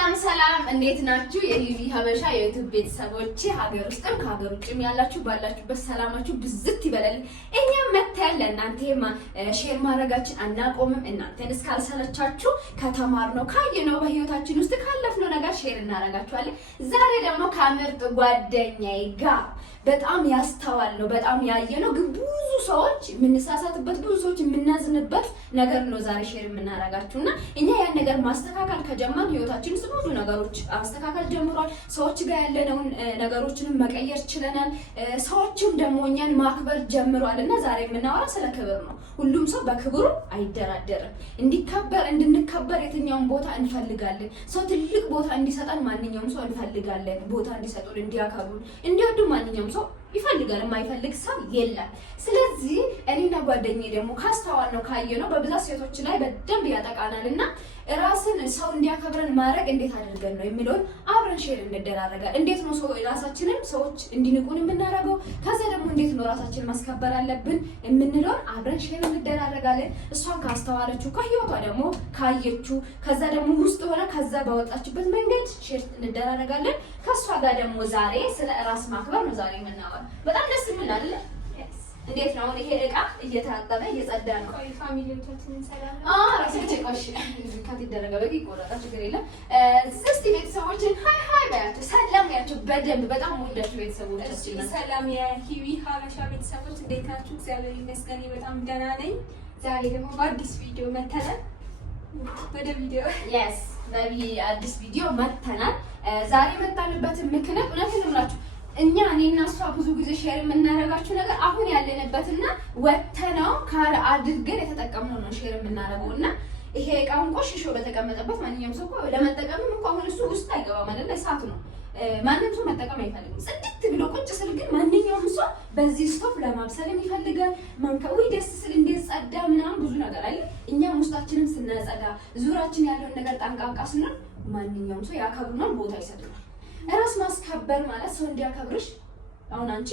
ሰላም እንዴት ናችሁ? የሂዊ ሀበሻ የዩቲዩብ ቤተሰቦች ሀገር ውስጥም ከሀገር ውጭም ያላችሁ ባላችሁበት ሰላማችሁ ብዝት ይበላል። እኛም መተን ለእናንተ ሼር ማድረጋችን አናቆምም። እናንተን እስካልሰለቻችሁ ከተማርነው ካየነው በህይወታችን ውስጥ ካለፍነው ነገር ሼር እናደርጋችኋለን። ዛሬ ደግሞ ከምርጥ ጓደኛዬ ጋር በጣም ያስተዋልነው በጣም ያየነው ግን ብዙ ሰዎች የምንሳሳትበት ብዙ ሰዎች የምናዝንበት ነገር ነው ዛሬ ሼር የምናደርጋችሁና እኛ ያን ነገር ማስተካከል ከጀመርን ህይወታችን ውስጥ ብዙ ነገሮች ማስተካከል ጀምሯል። ሰዎች ጋር ያለነውን ነገሮችንም መቀየር ችለናል። ሰዎችም ደግሞ እኛን ማክበር ጀምሯልና ዛሬ የምናወራ ስለ ክብር ነው። ሁሉም ሰው በክብሩ አይደራደርም። እንዲከበር እንድንከበር የትኛውን ቦታ እንፈልጋለን። ሰው ትልቅ ቦታ እንዲሰጠን ማንኛውም ሰው እንፈልጋለን። ቦታ እንዲሰጡን፣ እንዲያከብሩን፣ እንዲወዱ ማንኛውም ሰው ይፈልጋል። የማይፈልግ ሰው የለም። ስለዚህ እኔና ጓደኛዬ ደግሞ ካስተዋልነው ካየነው በብዛት ሴቶች ላይ በደንብ ያጠቃናልና ራስን ሰው እንዲያከብረን ማድረግ እንዴት አድርገን ነው የሚለውን አብረን ሼር እንደራረጋለን። እንዴት ነው ሰው ራሳችንን ሰዎች እንዲንቁን የምናደርገው? ከዛ ደግሞ እንዴት ነው ራሳችንን ማስከበር አለብን የምንለውን አብረን ሼር እንደራረጋለን። እሷን ካስተዋለችው ከህይወቷ ደግሞ ካየችው ከዛ ደግሞ ውስጥ ሆነ ከዛ ባወጣችበት መንገድ ሼር እንደራረጋለን። ከሷ ጋር ደግሞ ዛሬ ስለ ራስ ማክበር ነው ዛሬ የምናወራው። በጣም ደስ የሚል አይደል? እንዴት ነው ይሄ እቃ እየታጠበ እየጸዳ ነው። ፋሚሊዎቻችንን ሰላም ራስሽ ቆሽ ካት ይደረጋ በቂ ቆራጣ ችግር የለም። እስቲ ቤተሰቦችን ሃይ ባያችሁ ሰላም ያችሁ በደንብ በጣም ወዳችሁ ቤተሰቦቻችን ሰላም የሂዊ ሀበሻ ቤተሰቦች እንዴት ናችሁ? እግዚአብሔር ይመስገን በጣም ደህና ነኝ። ዛሬ ደግሞ በአዲስ ቪዲዮ መተናል። ወደ ቪዲዮ አዲስ ቪዲዮ መተናል። ዛሬ መጣንበትን ምክንያት እውነቱን እምላችሁ እኛ እኔና እሷ ብዙ ጊዜ ሼር የምናደርጋችሁ ነገር አሁን ያለንበትና ወተናው ካለ አድርገን የተጠቀምነው ነው ሼር የምናደርገውና ይሄ እቃውን ቆሽሾ በተቀመጠበት ማንኛውም ሰው ለመጠቀምም እንኳን አሁን እሱ ውስጥ አይገባም አይደል? እሳት ነው። ማንም ሰው መጠቀም አይፈልግም። ጽድት ብሎ ቁጭ ስል ግን ማንኛውም ሰው በዚህ ስቶፍ ለማብሰል ይፈልጋል። ማንከው ደስ ስል እንዴት ጸዳ ምናምን ብዙ ነገር አለ። እኛም ውስጣችንን ስናጸዳ ዙራችን ያለውን ነገር ጠንቃቃ ስንል ማንኛውም ሰው ያከብሩናል፣ ቦታ ይሰጡናል። ራስ ማስከበር ማለት ሰው እንዲያከብርሽ። አሁን አንቺ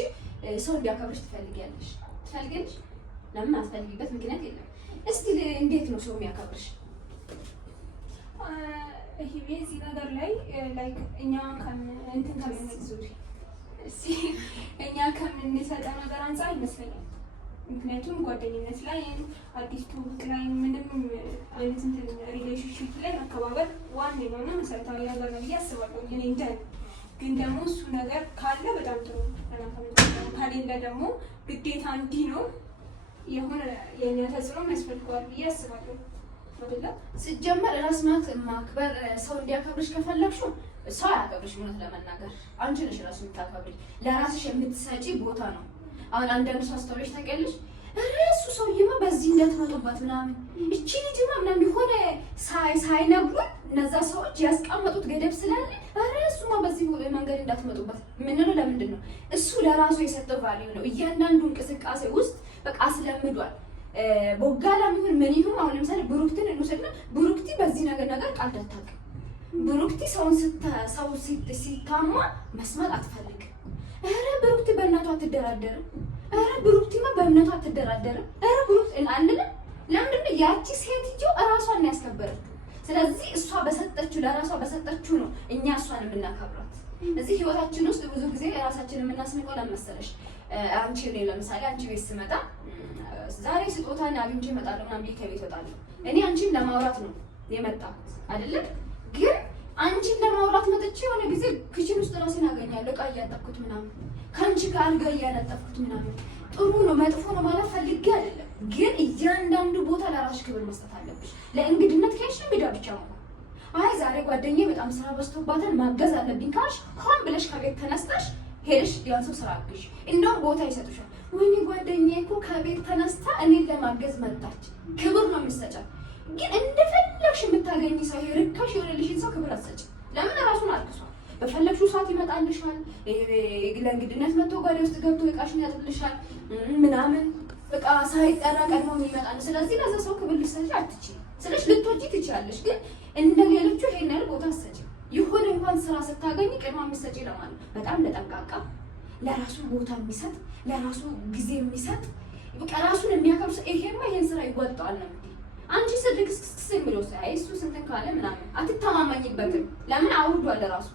ሰው እንዲያከብርሽ ትፈልጊያለሽ? ለምን አትፈልጊበት ምክንያት የለም። እስቲ እንዴት ነው ሰው የሚያከብርሽ? ይሄ በዚህ ነገር ላይ ላይክ እኛ ከምንሰጠው ነገር አንፃር ይመስለኛል። ምክንያቱም ጓደኝነት ላይ አዲስ ትውውቅ ላይ ምንም አይነት ሪሌሽንሺፕ ላይ መከባበር ዋነኛውና መሰረታዊ ነገር ነው ብዬ አስባለሁ። እኔ ግን ደግሞ እሱ ነገር ካለ በጣም ጥሩ ነው። ከሌለ ደግሞ ግዴታ እንዲኖር የሆነ የኛ ተጽዕኖ ያስፈልገዋል ብዬ አስባለሁ። ሲጀመር ራስ ማክበር ሰው እንዲያከብርሽ ከፈለግሽው ሰው አያከብርሽ። እውነት ለመናገር አንቺ ነሽ ራስ የምታከብሪ። ለራስሽ የምትሰጪ ቦታ ነው። አሁን አንዳንድ ሰው አስተውለሽ ታውቂያለሽ? እሱ ሰውዬማ በዚህ እንዳትመጡበት ምናምን እቺ ልጅማ ምናምን የሆነ ሳይነግሩን እነዛ ሰዎች ያስቀመጡት ገደብ ስላለ እሱማ በዚህ መንገድ እንዳትመጡበት የምንለው ለምንድን ነው? እሱ ለራሱ የሰጠው ቫልዩ ነው። እያንዳንዱ እንቅስቃሴ ውስጥ በቃ አስለምዷል። ቦጋላም ይሁን ምን ይሁን አሁን ለምሳሌ ብሩክቲን እንውሰድና ብሩክቲ በዚህ ነገር ቃል አታውቅም። ብሩክቲ ሰው ሲታማ መስማት አትፈልግም። ብሩክቲ በእናቷ አትደራደርም። ብሩክቲማ በእምነቷ አትደራደርም። ብሩክቲ አንልም። ለምንድን ነው ያቺ ሴትዮ እራሷን ነው ያስከበረች። ስለዚህ እሷ በሰጠችው ለራሷ በሰጠችው ነው እኛ እሷን የምናከብራት። እዚህ ህይወታችን ውስጥ ብዙ ጊዜ ራሳችንን የምናስንቀው ለመሰለሽ አንቺ እኔ ለምሳሌ አንቺ ቤት ስመጣ ዛሬ ስጦታን አግኝቼ እመጣለሁ ምናምን ከቤት እወጣለሁ። እኔ አንቺን ለማውራት ነው የመጣሁት አይደለም። ግን አንቺን ለማውራት መጥቼ የሆነ ጊዜ ክችን ውስጥ ራሴን አገኛለሁ ዕቃ እያጠብኩት ምናምን ከአንቺ ጋር አልጋ እያነጠፍኩት ምናምን። ጥሩ ነው መጥፎ ነው ማለት ፈልጌ አይደለም። ግን እያንዳንዱ ቦታ ለራስሽ ክብር መስጠት አለብሽ። ለእንግድነት ከሄድሽ እንግዳ ብቻ ነው። አይ ዛሬ ጓደኛዬ በጣም ስራ በዝቶባታል ማገዝ አለብኝ ካልሽ ሆን ብለሽ ከቤት ተነስተሽ ሄደሽ ያን ሰው ስራ አግዥ። እንደውም ቦታ ይሰጡሻል። ወይኔ ጓደኛዬ እኮ ከቤት ተነስታ እኔን ለማገዝ መጣች። ክብር ነው የምትሰጫት። ግን እንደፈለግሽ የምታገኝ ሰው ርካሽ የሆነልሽን ሰው ክብር አትሰጭም። ለምን? ራሱን አልቅሷል። በፈለግሽው ሰዓት ይመጣልሻል። ለእንግድነት መጥቶ ጓዳ ውስጥ ገብቶ ዕቃሽን ያጥብልሻል ምናምን በቃ ሳይጠራ ቀድሞ የሚመጣል። ስለዚህ ለዛ ሰው ክብር ልትሰጪ አትችይም። ስለሽ ልትወጪ ትችያለሽ፣ ግን እንደሌሎቹ ይሄን ያህል ቦታ አትሰጪም። ይሁን እንኳን ስራ ስታገኝ ቅድማ የምትሰጪ ለማለት በጣም ለጠንቃቃ ለራሱ ቦታ የሚሰጥ ለራሱ ጊዜ የሚሰጥ በቃ ራሱን የሚያከብር ይሄማ ይሄን ስራ ይወጣዋል ነው እንዴ? አንቺ ስልክስክስ የሚለው ሳይ እሱ ስንትን ካለ ምናምን አትተማመኝበትም። ለምን አውርዷል ራሱ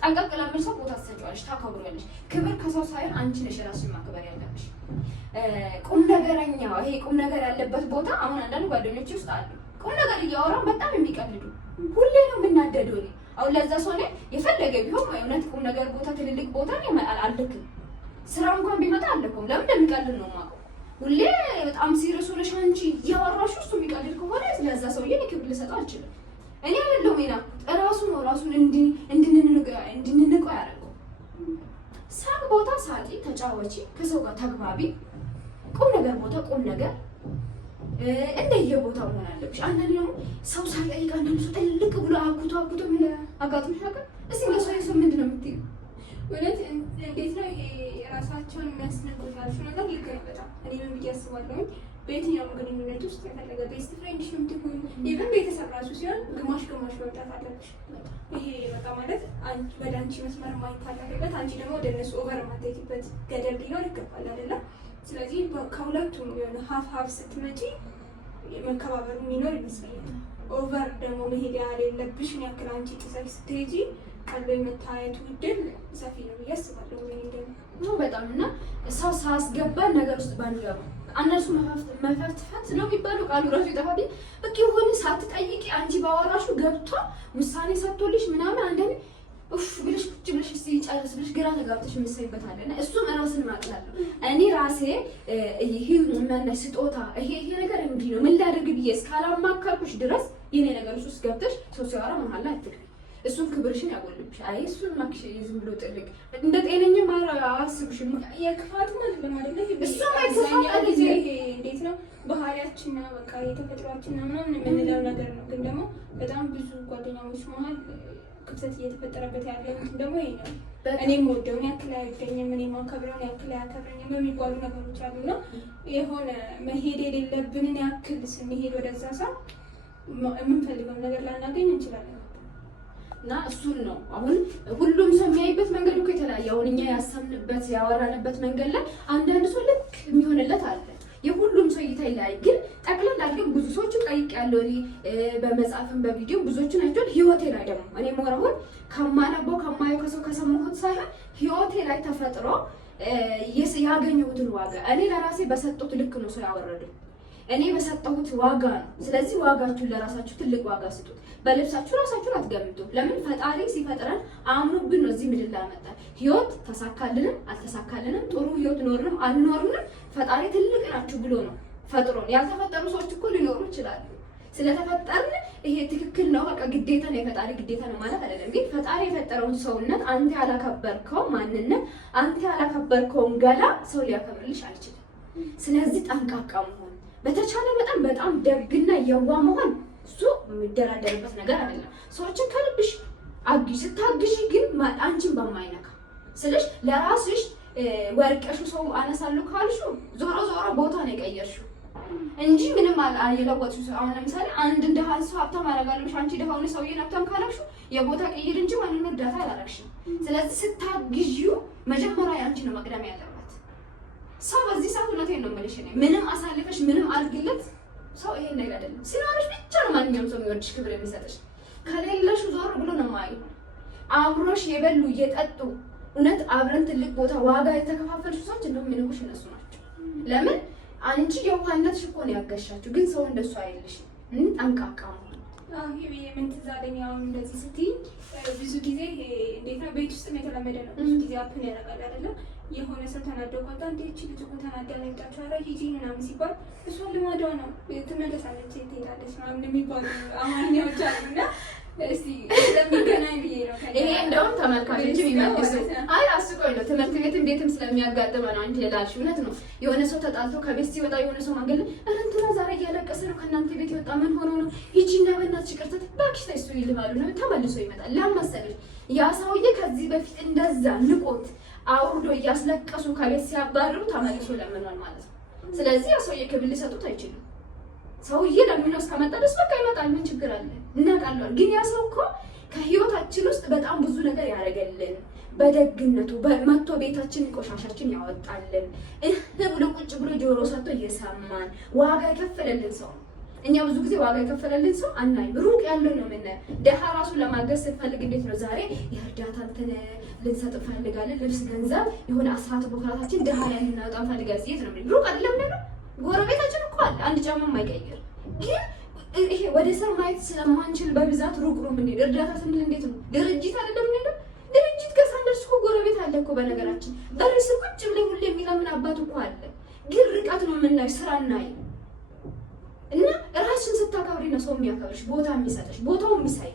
ጠንቀቅ ለምን ሰው ቦታ ትሰጪዋለሽ፣ ታከብሪያለሽ። ክብር ከሰው ሳይሆን አንቺ ነሽ ራስሽን ማክበር ያለብሽ። ቁም ነገረኛ ይሄ ቁም ነገር ያለበት ቦታ አሁን አንዳንድ ጓደኞች ውስጥ አሉ ቁም ነገር እያወራን በጣም የሚቀልዱ ሁሌ ነው የምናደደው። እኔ አሁን ለዛ ሰው ላይ የፈለገ ቢሆን እውነት ቁም ነገር ቦታ ትልልቅ ቦታ ነው አልልክም። ስራ እንኳን ቢመጣ አልልኩም። ለምን እንደሚቀልድ ነው የማውቀው። ሁሌ በጣም ሲሪየስ ሆነሽ አንቺ እያወራሽ እሱ የሚቀልድ ከሆነ ለዛ ሰውዬ እኔ ክብር ልሰጠው አልችልም። እኔ አይደለሁም የናኩት እራሱ ነው ራሱን እንድንንቀው ያደረገው። ሳቅ ቦታ ሳቂ፣ ተጫወቺ፣ ከሰው ጋር ተግባቢ። ቁም ነገር ቦታ ቁም ነገር እንደየቦታው መሆን አለብሽ። አንዳንድ ደግሞ ሰው ሳይጠይቅ አንዳንድ ሰው ጥልቅ ብሎ አኩቶ ምን አጋጥሞሽ ያውቃል? እስኪ ለሰው ምንድን ነው የምትይው? እውነት እንዴት ነው ይሄ ራሳቸውን የሚያስነግሩላችሁ ነገር ልክ ነው በጣም። እኔ ምን ብዬ አስባለሁ በየትኛውም ግንኙነት ውስጥ የፈለገ ቤስት ፍሬንድሽም ትሁን ኢቭን ቤተሰብ ራሱ ሲሆን ግማሽ መምጣት አለብሽ። ይሄ በቃ ማለት ወደ አንቺ መስመር የማይታለፍበት አንቺ ደግሞ ወደ እነሱ ኦቨር የማትሄጂበት ገደብ ሊኖር ይገባል አይደለም? ስለዚህ ከሁለቱም የሆነ ሀፍ ስትመጪ መከባበሩ የሚኖር ይመስለኛል። ኦቨር ደግሞ መሄድ የሌለብሽን ያክል አንቺ ጥሰሽ ስትሄጂ ቀልብ የመታየቱ ዕድል ሰፊ ነው ብዬ አስባለሁ። ነው በጣም እና ሰው ሳያስገባን ነገር ውስጥ ባንገባ እነሱ መፈትፈት ነው የሚባለው ቃሉ ራሱ ይጠፋል። በቃ የሆነ ሳትጠይቂ አንቺ ባወራሹ ገብቷ ውሳኔ ሰጥቶልሽ ምናምን አንደም ኡፍ ብለሽ ቁጭ ብለሽ እስቲ ጨርስ ብለሽ ግራ ተጋብተሽ የምትሰይበታል እና እሱም ራስን ማቅላለሁ። እኔ ራሴ ይሄ ምን ስጦታ ይሄ ነገር እንዲህ ነው ምን ላድርግ ብዬ እስካላማከርኩሽ ድረስ የኔ ነገር ውስጥ ገብተሽ ሰው ሲያወራ መሀል ላይ አትግቢ። እሱን ክብርሽን ያጎልብሽ። አይ እሱን ማክሽ ዝም ብሎ ጥልቅ እንደ ጤነኛ ማራ አስብሽም የክፋት ማለት ለማለት ነው። እሱ ማይተፋቀል ጊዜ እንዴት ነው ባህሪያችን ነው በቃ የተፈጥሯችን ነው ምናምን የምንለው ነገር ነው። ግን ደግሞ በጣም ብዙ ጓደኛሞች መሀል ክፍተት እየተፈጠረበት ያለው እንትን ደግሞ ይሄ ነው። እኔም ወደውን ያክል አይገኝም፣ እኔም ማከብረውን ያክል አያከብረኝም የሚባሉ ነገሮች አሉና የሆነ መሄድ የሌለብንን ያክል ስንሄድ ወደዛ ሰው የምንፈልገውን ነገር ላናገኝ እንችላለን። እና እሱን ነው አሁን ሁሉም ሰው የሚያይበት መንገድ እኮ የተለያየ። አሁን እኛ ያሰብንበት ያወራንበት መንገድ ላይ አንዳንድ ሰው ልክ የሚሆንለት አለ። የሁሉም ሰው እይታ ይለያይ። ግን ጠቅላላ አድርገን ብዙ ሰዎችን ጠይቄያለሁ እኔ በመጽሐፍም በቪዲዮ ብዙዎችን አይቼዋለሁ። ህይወቴ ላይ ደግሞ እኔ ሞራሁን ከማነበው ከማየው ከሰው ከሰማሁት ሳይሆን ህይወቴ ላይ ተፈጥሮ ያገኘሁትን ዋጋ እኔ ለራሴ በሰጠሁት ልክ ነው ሰው ያወረደው። እኔ በሰጠሁት ዋጋ ነው። ስለዚህ ዋጋችሁን ለራሳችሁ ትልቅ ዋጋ ስጡት። በልብሳችሁ ራሳችሁን አትገምቱ። ለምን ፈጣሪ ሲፈጥረን አምኖብን ነው እዚህ ምድር ላይ ያመጣን። ህይወት ተሳካልንም አልተሳካልንም ጥሩ ህይወት ኖርንም አልኖርንም ፈጣሪ ትልቅ ናችሁ ብሎ ነው ፈጥሮን። ያልተፈጠሩ ሰዎች እኮ ሊኖሩ ይችላሉ። ስለተፈጠርን ይሄ ትክክል ነው በቃ ግዴታ ነው የፈጣሪ ግዴታ ነው ማለት አይደለም። ግን ፈጣሪ የፈጠረውን ሰውነት አንተ ያላከበርከው ማንነት አንተ ያላከበርከውን ገላ ሰው ሊያከብርልሽ አይችልም። ስለዚህ ጠንቃቃ መሆን በተቻለ መጠን በጣም ደግና የዋ መሆን እሱ የሚደራደርበት ነገር አይደለም። ሰዎችን ከልብሽ አግዢ። ስታግዢ ግን አንቺን በማይነካ ስለሽ ለራስሽ ወርቀሽ ሰው አነሳለሁ ካልሽው ዞሮ ቦታ ነው የቀየርሽው እንጂ ምንም አልለወጥሽው። አሁን ለምሳሌ አንድ እንደሃ ሰው ሀብታም አደርጋለሁ አንቺ ደሃውን ሰውዬን ሀብታም ካላልሽው የቦታ ቀይር እንጂ ማንንም እርዳታ አላደረግሽም። ስለዚህ ስታግዢው መጀመሪያ ያንቺ ነው መቅደም ያለበት። ሰው በዚህ ሰዓት እውነቴን ነው የምልሽ እኔ ምንም አሳልፈሽ ምንም አድርግለት ሰው ይሄን ነገር አይደለም። ሲኖርሽ ብቻ ነው ማንኛውም ሰው የሚወድሽ ክብር የሚሰጥሽ። ከሌለሽ ዞር ብሎ ነው የማይሆን። አብሮሽ የበሉ እየጠጡ እውነት አብረን ትልቅ ቦታ ዋጋ የተከፋፈልሽ ሰዎች እንደውም የሚንቁሽ እነሱ ናቸው። ለምን አንቺ የዋህነትሽ እኮ ነው ያገሻችሁ። ግን ሰው እንደሱ አይልሽ። ጠንቃቃ መሆን ይሄ ምን ትዝ አለኝ አሁን እንደዚህ ስትይ ብዙ ጊዜ እንዴት ነው ቤት ውስጥ የተለመደ ነው። ብዙ ጊዜ አፕን ያደርጋል አይደለ? የሆነ ሰው ተናደው ቆጣ እንዴት ልጅ እኮ ተናዳ ነው የመጣችው ኧረ ሂጂ ምናምን ሲባል እሷ ልማዷ ነው ትመለሳለች ትሄዳለች ምናምን የሚባሉ አማርኛዎች አሉና እስቲ ለሚገናኝ ብዬ ነው። ይሄ እንደውም ተመልካቾች የሚመልሱ አይ አስቆይ ነው ትምህርት ቤትም ስለሚያጋጥመ ነው እንጂ ሌላሽ እውነት ነው። የሆነ ሰው ተጣልቶ ከቤት ሲወጣ የሆነ ሰው መንገድ ኧረ እንትና ዛሬ እያለቀሰ ነው ከእናንተ ቤት የወጣ ምን ሆኖ ነው ሂጂና በእናትሽ ይቅርታ እባክሽ ተይ እሱ ይልባሉ ነው ተመልሶ ይመጣል። ለማሰለሽ ያ ሰውዬ ከዚህ በፊት እንደዛ ንቆት አውርዶ እያስለቀሱ ከቤት ሲያባርሩ ተመልሶ ለምኗል ማለት ነው። ስለዚህ ያ ሰውዬ ክብር ሊሰጡት አይችልም። ሰውዬ ለምነው እስከመጣ ድረስ በቃ ይመጣል። ምን ችግር አለ? እናውቃለን። ግን ያ ሰው እኮ ከህይወታችን ውስጥ በጣም ብዙ ነገር ያደረገልን በደግነቱ መጥቶ ቤታችንን ቆሻሻችን ያወጣልን ብሎ ቁጭ ብሎ ጆሮ ሰጥቶ እየሰማን ዋጋ የከፈለልን ሰው ነው። እኛ ብዙ ጊዜ ዋጋ የከፈለልን ሰው አናይም። ሩቅ ያለው ነው የምናየው። ደሃ ራሱ ለማገዝ ስትፈልግ እንዴት ነው ዛሬ የእርዳታ እንትን ልንሰጥ ፈልጋለን፣ ልብስ፣ ገንዘብ የሆነ አስራት በኩራታችን ደሃ ላይ ልናወጣ ፈልጋለን። የት ነው ሩቅ አይደለም ነው ጎረቤታችን እኮ አለ አንድ ጫማ የማይቀይር ግን ይሄ ወደ ሰው ማየት ስለማንችል በብዛት ሩቅ ነው የምንሄድ። እርዳታ ስንል እንዴት ነው ድርጅት አይደለም የምንሄደው። ድርጅት ከሳንደርስ እኮ ጎረቤት አለ እኮ በነገራችን በርስ ቁጭ ብለን ሁሌ የሚለምን አባት እኮ አለ። ግን ርቀት ነው የምናየው ስራ እናይ እና ራስን ስታከብሪ ነው ሰው የሚያከብርሽ፣ ቦታ የሚሰጥሽ፣ ቦታው የሚሳይ።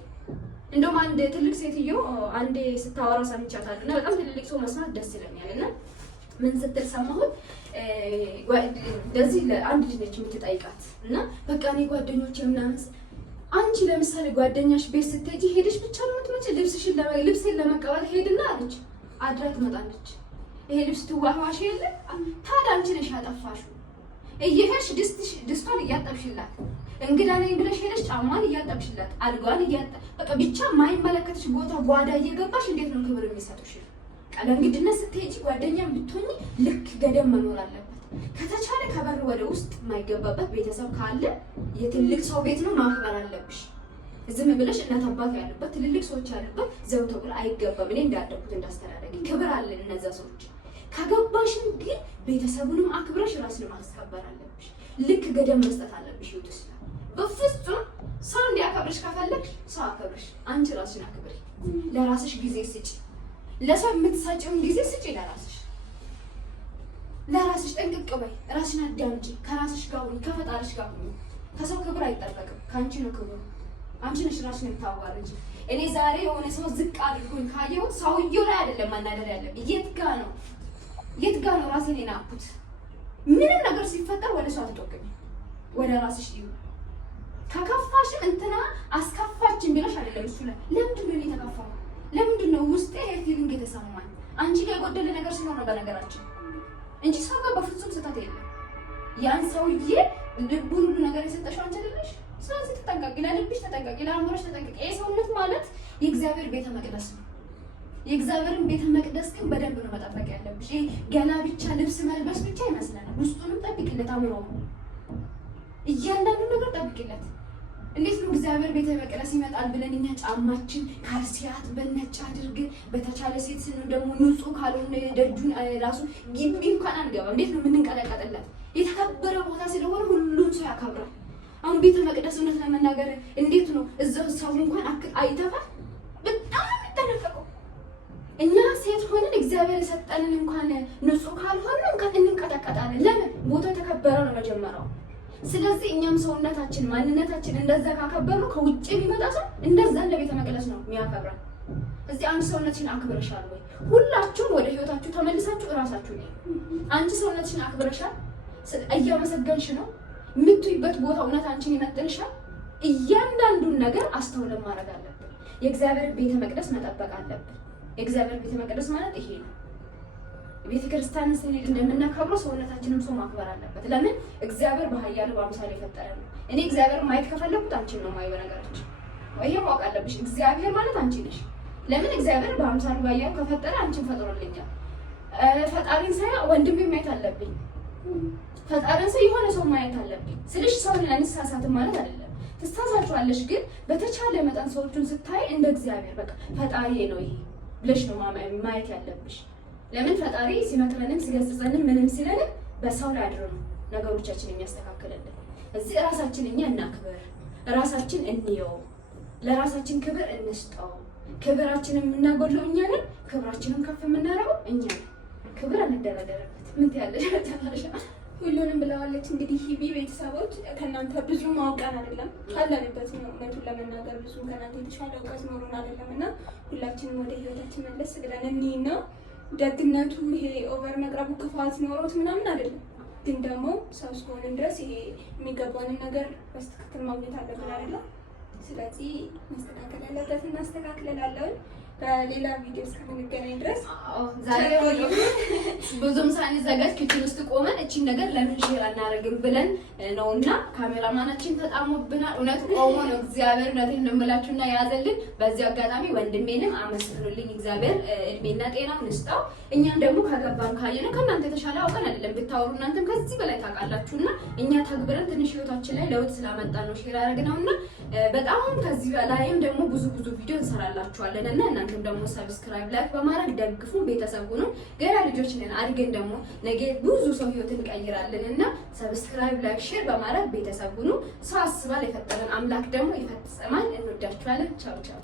እንደውም አንድ ትልቅ ሴትዮ አንዴ ስታወራ ሰምቻታለሁ እና በጣም ትልቅ ሰው መስማት ደስ ይለኛል። እና ምን ስትል ሰማሁት እንደዚህ ለአንድ ልጅ ነች የምትጠይቃት እና በቃ እኔ ጓደኞቼ ምናምን አንቺ ለምሳሌ ጓደኛሽ ቤት ስትሄጂ ሄደሽ ብቻ ነው የምትመጪው? ልብስን ለመቀበል ሄድና አለች አድራ ትመጣለች። ይሄ ልብስ ትዋህዋሽ የለ ታዲያ አንቺ ነሽ ያጠፋሽው። እየሄድሽ ድስቷን እያጠብሽላት፣ እንግዳ ነኝ ብለሽ ሄደሽ ጫማን እያጠብሽላት፣ አልጋዋን በቃ ብቻ ማይመለከትሽ ቦታ ጓዳ እየገባሽ እንዴት ነው ክብር የሚሰጡሽ? ቃል እንግድነት ስትሄጂ ጓደኛም ብትሆኚ ልክ ገደብ መኖር አለበት። ከተቻለ ከበር ወደ ውስጥ የማይገባበት ቤተሰብ ካለ የትልቅ ሰው ቤት ነው ማክበር አለብሽ። ዝም ብለሽ እናት አባት ያሉበት ትልልቅ ሰዎች ያሉበት ዘው ተብሎ አይገባም። እኔ እንዳደኩት እንዳስተዳደግ ክብር አለን እነዛ ሰዎች። ከገባሽም ግን ቤተሰቡንም አክብረሽ ራስን ማስከበር አለብሽ። ልክ ገደብ መስጠት አለብሽ። ይውጥስ በፍጹም ሰው እንዲያከብርሽ ከፈለግሽ ሰው አከብርሽ፣ አንቺ ራስሽን አክብሪ። ለራስሽ ጊዜ ስጪ። ለሰው የምትሰጪውን ጊዜ ስጪ። ለራስሽ ጠንቅቅ በይ። ራስሽን አዳምጪ። ከራስሽ ጋር ሁኚ፣ ከፈጣሪሽ ጋር ሁኚ። ከሰው ክብር አይጠበቅም፣ ከአንቺ ነው ክብሩ። አንቺ ነሽ ራስሽን የምታዋርጂ። እኔ ዛሬ የሆነ ሰው ዝቅ አድርጎኝ ካየሁት ሰውዬው ላይ አይደለም ማናደር ያለብኝ። የት ጋ ነው ራሴን የናኩት? ምንም ነገር ሲፈጠር ወደ ሰው አትጠቅሚ፣ ወደ ራስሽ ይሁ። ከከፋሽም እንትና አስከፋችን ብለሽ አይደለም እሱ ላይ ለምንድን ነው እኔ ተከፋሁ? ለምንድን ነው ውስጤ ፊሊንግ የተሰማኝ? አንቺ ጋር የጎደለ ነገር ሲኖር ነው በነገራችን እንጂ ሰው ጋር በፍጹም ስህተት የለም። ያን ሰውዬ ልቡን ሁሉ ነገር የሰጠሽው አንቺ አይደለሽ? ስለዚህ ተጠንቀቂ፣ ለልብሽ ተጠንቀቂ፣ ለአእምሮሽ ተጠንቀቂ። ይሄ ሰውነት ማለት የእግዚአብሔር ቤተ መቅደስ ነው። የእግዚአብሔርን ቤተ መቅደስ ግን በደንብ ነው መጠበቅ ያለብሽ። ይሄ ገላ ብቻ ልብስ መልበስ ብቻ ይመስለናል። ውስጡንም ጠብቂለት፣ አእምሮ እያንዳንዱ ነገር ጠብቂለት። እንዴት ነው እግዚአብሔር ቤተ መቅደስ ይመጣል ብለን እኛ ጫማችን ካልሲያት በነጭ አድርገን በተቻለ ሴት ስንሆን ደግሞ ንጹህ ካልሆነ ደጁን ራሱ ግቢ እንኳን አንገባም። እንዴት ነው የምንንቀለቀጥለት? የተከበረ ቦታ ስለሆነ ሁሉም ሰው ያከብራል። አሁን ቤተ መቅደስ እውነት ለመናገር እንዴት ነው እዛው ሰው እንኳን አይተፋል። በጣም የሚጠነቀቀው እኛ ሴት ሆነን እግዚአብሔር የሰጠንን እንኳን ንጹህ ካልሆነ እንኳን እንንቀጠቀጣለን። ለምን? ቦታ የተከበረ ነው መጀመሪያው። ስለዚህ እኛም ሰውነታችን ማንነታችን እንደዛ ካከበሩ ከውጭ የሚመጣ ሰው እንደዛ እንደ ቤተ መቅደስ ነው የሚያከብረው። እዚህ አንድ ሰውነትሽን አክብረሻል ወይ? ሁላችሁም ወደ ህይወታችሁ ተመልሳችሁ እራሳችሁ ነው። አንቺ ሰውነትሽን አክብረሻል? እያመሰገንሽ ነው? የምትይበት ቦታ እውነት አንቺን ይመጥንሻል? እያንዳንዱን ነገር አስተውለን ማድረግ አለብን። የእግዚአብሔር ቤተ መቅደስ መጠበቅ አለብን። የእግዚአብሔር ቤተ መቅደስ ማለት ይሄ ነው። ቤተ ክርስቲያንን ስንሄድ እንደምናከብረው ሰውነታችንም ሰው ማክበር አለበት። ለምን? እግዚአብሔር በኃያሉ በአምሳሉ የፈጠረ ነው። እኔ እግዚአብሔር ማየት ከፈለኩት አንቺን ነው ማየው። በነገራችን ይሄ ማወቅ አለብሽ። እግዚአብሔር ማለት አንቺ ነሽ። ለምን? እግዚአብሔር በአምሳሉ በኃያሉ ከፈጠረ አንቺን ፈጥሮልኛል። ፈጣሪን ሳይ ወንድሜ ማየት አለብኝ። ፈጣሪን ሳይ የሆነ ሰው ማየት አለብኝ ስልሽ ሰውን አንሳሳትም ማለት አይደለም። ትሳሳቻለሽ፣ ግን በተቻለ መጠን ሰዎችን ስታይ እንደ እግዚአብሔር በቃ ፈጣሪ ነው ይሄ ብለሽ ነው ማየት ያለብሽ። ለምን? ፈጣሪ ሲመክረንም ሲገስጸንም ምንም ሲለንም በሰው ላይ አድሮ ነው ነገሮቻችን የሚያስተካክልልን። እዚህ ራሳችን እኛ እናክብር፣ ራሳችን እንየው፣ ለራሳችን ክብር እንስጠው። ክብራችንን የምናጎለው እኛ ነን፣ ክብራችንን ከፍ የምናደርገው እኛ ነን። ክብር እንደረደረበት ምን ትያለሽ? ሁሉንም ብለዋለች። እንግዲህ ሂቢ ቤተሰቦች ከእናንተ ብዙ ማውቀን አይደለም ካለንበት ነው። እውነቱን ለመናገር ብዙ ከእናንተ የተሻለ እውቀት ኖሮን አይደለም እና ሁላችንም ወደ ህይወታችን መለስ ብለን እኒና ደግነቱ ይሄ ኦቨር መቅረቡ ክፋት ኖሮት ምናምን አይደለም። ግን ደግሞ ሰው እስከሆንን ድረስ ይሄ የሚገባንን ነገር በስትክክል ማግኘት አለብን አይደለም። ስለዚህ መስተካከል ያለበት እናስተካክልላለውን። በሌላ ቪዲዮ እስከምንገናኝ ድረስ ዛሬ ብዙም ሳንዘጋጅ ኪችን ውስጥ ቆመን እቺን ነገር ለምን ሼር አናደርግም ብለን ነውና ካሜራማናችን ተጣሞብናል። እውነት ቆሞ ነው እግዚአብሔር እውነቴን ነው የምላችሁና ያዘልን። በዚህ አጋጣሚ ወንድሜንም አመስግኑልኝ። እግዚአብሔር እድሜና ጤና ይስጣው። እኛም ደግሞ ከገባን ካየነው ከእናንተ የተሻለ አውቀን አይደለም ብታወሩ እናንተም ከዚህ በላይ ታውቃላችሁና እኛ ተግብረን ትንሽ ህይወታችን ላይ ለውጥ ስላመጣን ነው ሼር ያደረግነውና በጣም ከዚህ በላይም ደግሞ ብዙ ቪዲዮ እንሰራላችኋለን እና እናንተም ደግሞ ሰብስክራይብ ላይክ በማድረግ ደግፉ። ቤተሰቡ ነው ገና ልጆች ነን። አድገን ደግሞ ነገ ብዙ ሰው ህይወት እንቀይራለን እና ሰብስክራይብ ላይክ ሼር በማድረግ ቤተሰቡ ነው። ሰው አስባል የፈጠረን አምላክ ደግሞ ይፈጽማል። እንወዳችኋለን። ቻው ቻው።